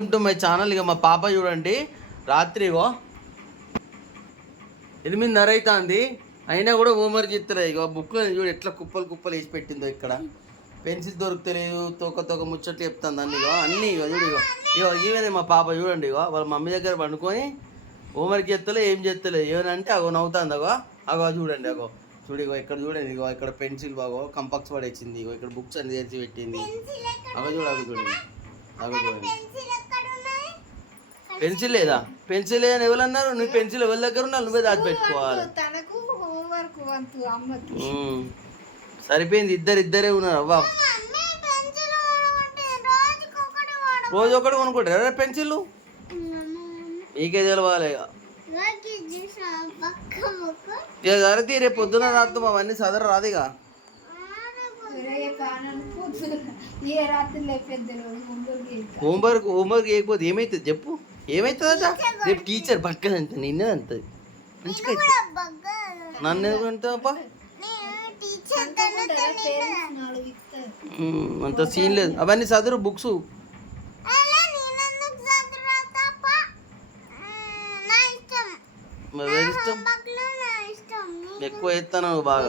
To my channel ఇక మా పాప చూడండి. రాత్రిగో. ఎనిమిదిన్నర అవుతుంది అయినా కూడా హోంవర్క్ చేస్తలేదు ఇక బుక్లో చూడు ఎట్లా కుప్పలు కుప్పలు వేసి పెట్టిందో ఇక్కడ. పెన్సిల్ దొరుకుతలేదు తోక తోక ముచ్చట్లు చెప్తాను అన్ని ఇగో అన్నీ ఇగో చూడు ఇగో. ఇగో ఈవెనే మా పాప చూడండి ఇగో. వాళ్ళ మమ్మీ దగ్గర పండుకొని హోంవర్క్ చేస్తలే ఏం చేస్తలేదు ఏమనంటే అగో నవ్వుతుంది అగో. అగో చూడండి అగో. చూడు ఇగో ఇక్కడ చూడండి ఇగో ఇక్కడ పెన్సిల్ బాగో కంపక్స్ పడేసింది ఇగో ఇక్కడ బుక్స్ అన్ని తెరిచి పెట్టింది. అగో చూడు అగో చూడండి పెన్సిల్ లేదా? పెన్సిల్ లేదని ఎవరు అన్నారు నువ్వు పెన్సిల్ ఎవరి దగ్గర ఉన్నా నువ్వే దాచిపెట్టుకోవాలి అమ్మకి. ఉమ్. సరిపోయింది. ఇద్దరు ఇద్దరే ఉన్నారు. అవ్వ. రోజు ఒకటి కొనుక్కుంటారు? పెన్సిల్ నీకే తెలవాలి ఇక. ఇక సరే రేపు పొద్దున రాత్రం అవన్నీ సదర రాదు ఇక రేపు ఆనంద పొద్దున ఏ రాత్రి లేపెద్దరు హోంవర్క్ హోంవర్క్ హోంవర్క్ చేయకపోతే ఏమవుతుంది చెప్పు. ఏమవుతుందట రేపు టీచర్ పక్కన అంత నిన్నే అంతది మంచిగా. నన్ను ఎందుకు అంటావప్పా పేరెంట్స్ నాలుగు ఇస్తారు. ఉమ్, అంత సీన్ లేదు. అవన్నీ చదువు బుక్స్. ఇష్టం. ఎక్కువ ఎత్తాను బాగా.